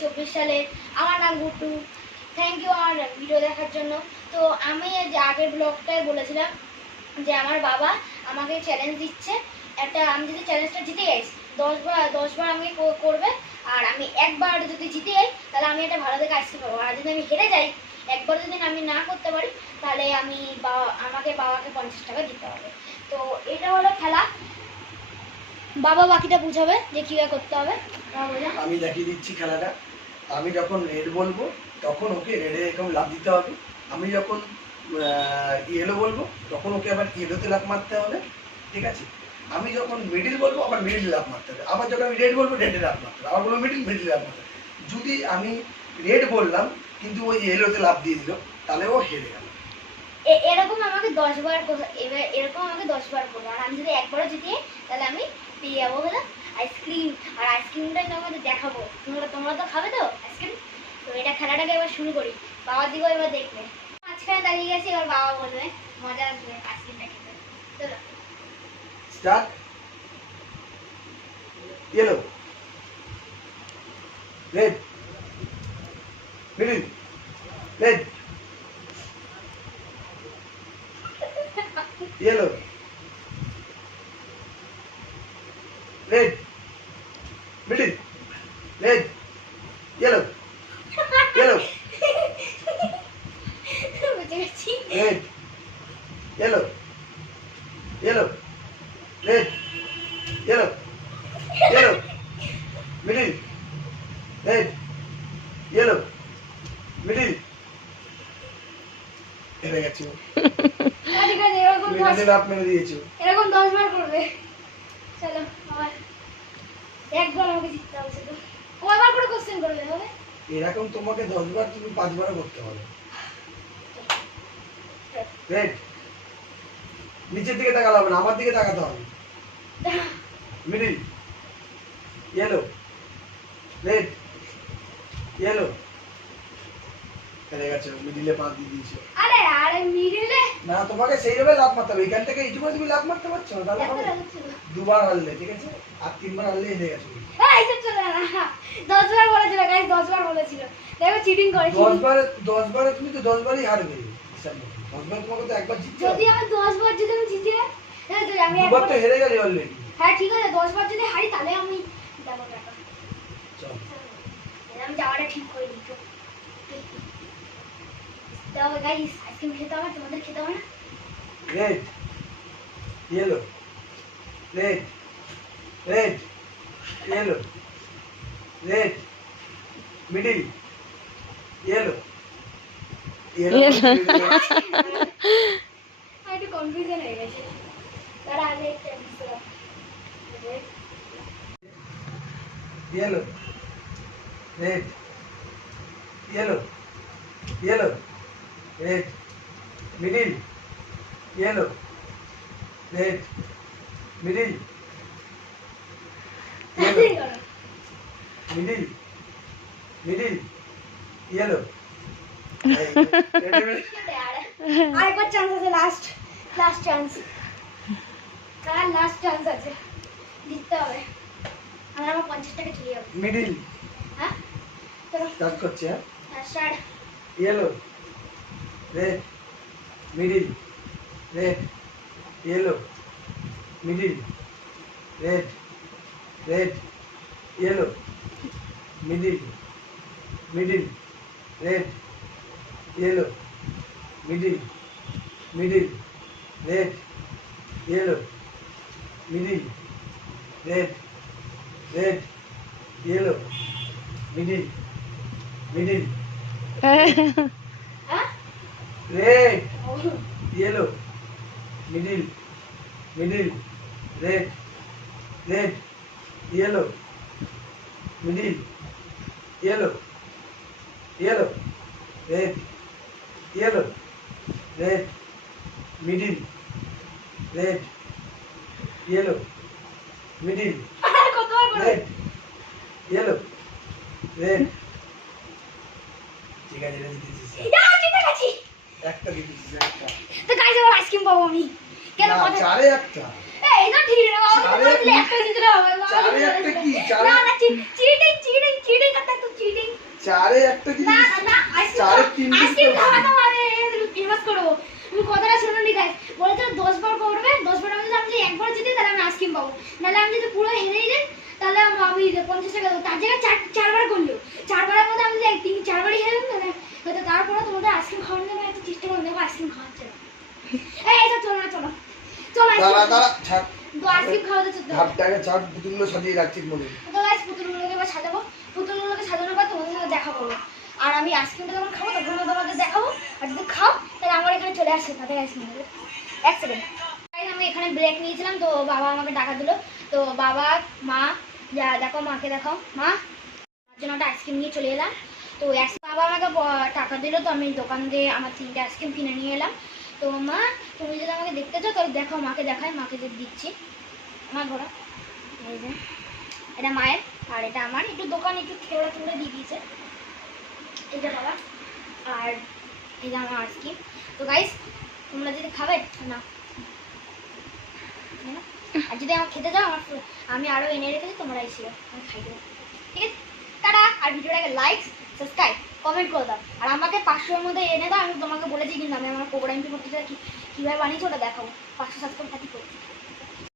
2024 সালে। আমার নাম গুড্ডু। থ্যাংক ইউ আমার ভিডিও দেখার জন্য। তো আমি যে আগের ব্লগটায় বলেছিলাম যে আমার বাবা আমাকে চ্যালেঞ্জ দিচ্ছে একটা, আমি যদি চ্যালেঞ্জটা জিতে যাই 10 বার আমি করবে, আর আমি একবার যদি জিতে যাই তাহলে আমি একটা ভালো দেখে আইসক্রিম পাবো, আর যদি আমি হেরে যাই একবার যদি আমি না করতে পারি তাহলে আমাকে বাবাকে 50 টাকা দিতে হবে। তো এটা হলো খেলা, বাবা বাকিটা বুঝাবে যে কীভাবে করতে হবে। আমি দেখিয়ে দিচ্ছি খেলাটা। আমি যখন রেড বলবো তখন ওকে রেডে এরকম লাফ দিতে হবে। আমি যখন ইয়েলো বলবো তখন ওকে আবার ইয়েলোতে লাফ মারতে হবে, ঠিক আছে? আমি যখন মিডিল বলবো আবার মিডিল লাফ মারতে হবে, আবার যখন আমি রেড বলবো রেডে লাফ মারতে হবে, আবার বলবো মিডিল লাফ মারতে হবে। যদি আমি রেড বললাম কিন্তু ওই ইয়েলোতে লাফ দিয়ে দিল তাহলে ও হেরে গেল। এরকম আমাকে 10 বার এরকম আমাকে 10 বার করবো, আর আমি যদি একবারও জিতি তাহলে আমি পেয়ে যাবো হলো আইসক্রিম। আর আইসক্রিমটাই তোমাদের দেখাবো, তোমরা তো খাবে তো আইসক্রিম। তো এটা খেলাটাকে এবার শুরু করি, বাবার দিকেও এবার দেখবে। মাঝখানে দাঁড়িয়ে গেছি, এবার বাবা বলবে, মজা আসবে আইসক্রিমটা খেতে। চলো start. Yellow, red, middle, red, yellow, red, middle, red, yellow, yellow, বুঝে গেছি। Red, yellow, yellow, red, yellow, yellow, middle, red, yellow, middle. হেরে গেছি। লাফ মেরে দিয়েছো। এরকম 10 বার করবে। চলো আবার একবার আমাকে জিততে হবে শুধু। কয়বার করে কোশ্চেন করবে হবে? এরকম তোমাকে 10 বার তুমি 5 বার করতে হবে। রেড, নিচের দিকে তাকালে হবে না, আমার দিকে তাকাতে হবে। Middle, yellow, red, yellow. হেরে গেছো, মিডিলে 5 দিয়ে দিয়েছো। আরে মিডিলে না, তোমাকে সেইভাবে লাফ মারতে হবে। এখান থেকে এইটুকু তুমি লাফ মারতে পারছো না, তাহলে হবে। দুবার হারলে, ঠিক আছে? আর 3 বার হারলে হেরে গেছো। এই সব চলে না। 10 বার বলেছিল গাইস, 10 বার বলেছিল। দেখো চিটিং করে। 10 বারে তুমি তো 10 বারই হারবে। 10 বার তোমাকে তো একবার জিততে হবে। যদি আমি 10 বার যদি আমি জিতে যাই তাহলে আমি একবার তো হেরে গেলি অলরেডি। হ্যাঁ ঠিক আছে, 10 বার যদি হারি তাহলে আমি দেবো টাকা। চল, আমি যাওয়াটা ঠিক করে দিই তো। দাও গাইস, আইসক্রিম খেতে হবে, তোমাদের খেতে হবে না? Red, yellow, red, red, yellow, red, middle, yellow, yellow. আমি একটু কনফিউশন হয়ে গেছে। তারা আগে একটা বুঝতে yellow, red, yellow, yellow, red, middle, yellow, red, middle, yellow, middle, middle, yellow. আরেকবার চান্স আছে, লাস্ট চান্স। কার লাস্ট চান্স আছে, জিততে হবে। আর আমার 50 টাকা চলে যাবে। মিডিল। হ্যাঁ চলো স্টার্ট করছি। হ্যাঁ, start. Yellow, red, middle, red, yellow, middle, red, red, yellow, middle, middle, red, yellow, middle, middle, red, yellow, middle, red, red, yellow, middle, middle, হ্যাঁ red, yellow, middle, middle, red, red, yellow, middle, yellow, yellow, red, yellow, red, middle, red, yellow, middle, কতবার করে? Red, yellow, red. ঠিক আছে, এটা জিতেছিস। জিতে গেছি। একটা জিতেছিস, একটা। তো গাইস এবার আইসক্রিম পাবো আমি। কেন না, কথা? চারে একটা। এই না ঠিক না বাবা, চারে বললে একটা জিতে হবে। চারে একটা কি? চারে না চিটিং করতে তো চিটিং। চারে একটা না জিনিস, না চারে তিনটে আইসক্রিম খাওয়াতে হবে, ফেমাস করবো। তুমি কথাটা শুনুন নি গাইস, বলেছিল 10 বার করবে, 10 বার আমি যদি একবার জিতি তাহলে আমি আইসক্রিম পাবো, নাহলে আমি যদি পুরো হেরেই যাই তাহলে আমি 50 টাকা দেবো। তার জায়গায় 4বার করলো, 4বারের মধ্যে আমি যদি 4বারই হেরে যাবো তাহলে হয়তো তারপরে তোমাদের আইসক্রিম খাওয়ানোর জন্য একটা চেষ্টা করে দেখো আইসক্রিম খাওয়াচ্ছে। এটা চলো না, চলো চলো দাঁড়া ছাড়, তো আইসক্রিম খাওয়াতে চলতে হবে। ঘাটটাকে ছাড়, পুতুলগুলো সাজিয়ে রাখছি মনে। তো গাইস পুতুলগুলোকে এবার সাজাবো, পুতুলগুলোকে সাজানোর পর তোমাদের সাথে দেখা করবো। আর আমি আইসক্রিমটা যখন খাবো তখন তোমাদের দেখাবো, আর যদি খাও তাহলে আমার এখানে চলে আসছে তাদের আইসক্রিম হবে। 1 সেকেন্ড। আমি এখানে ব্রেক নিয়েছিলাম, তো বাবা আমাকে টাকা দিল। তো বাবা মা যা দেখো, মাকে দেখাও, মা আমার জন্য একটা আইসক্রিম নিয়ে চলে এলাম। তো বাবা আমাকে টাকা দিল, তো আমি দোকান দিয়ে আমার 3টে আইসক্রিম কিনে নিয়ে এলাম। তো মা তুমি যদি আমাকে দেখতে চাও তাহলে দেখো, মাকে দেখায়, মাকে যে দিচ্ছি আমার ঘোরা, এই যে এটা মায়ের আর এটা আমার, একটু দোকান একটু খেলা তুলে দিয়ে দিয়েছে, এটা বাবা আর এই যে আমার আইসক্রিম। তো গাইস তোমরা যদি খাবে না, আর যদি আমার খেতে যাও আমি আরও এনে রেখেছি, তোমরা এসে আমি খাই দেবো, ঠিক আছে? টাটা। আর ভিডিওটাকে লাইক সাবস্ক্রাইব কমেন্ট করে দাও, আর আমাকে 500-এর মধ্যে এনে দাও। আমি তোমাকে বলেছি কিন্তু আমি আমার প্রোগ্রামটি করতে কীভাবে বানিয়েছি ওটা দেখাবো, 500 সাবস্ক্রাইব করছি।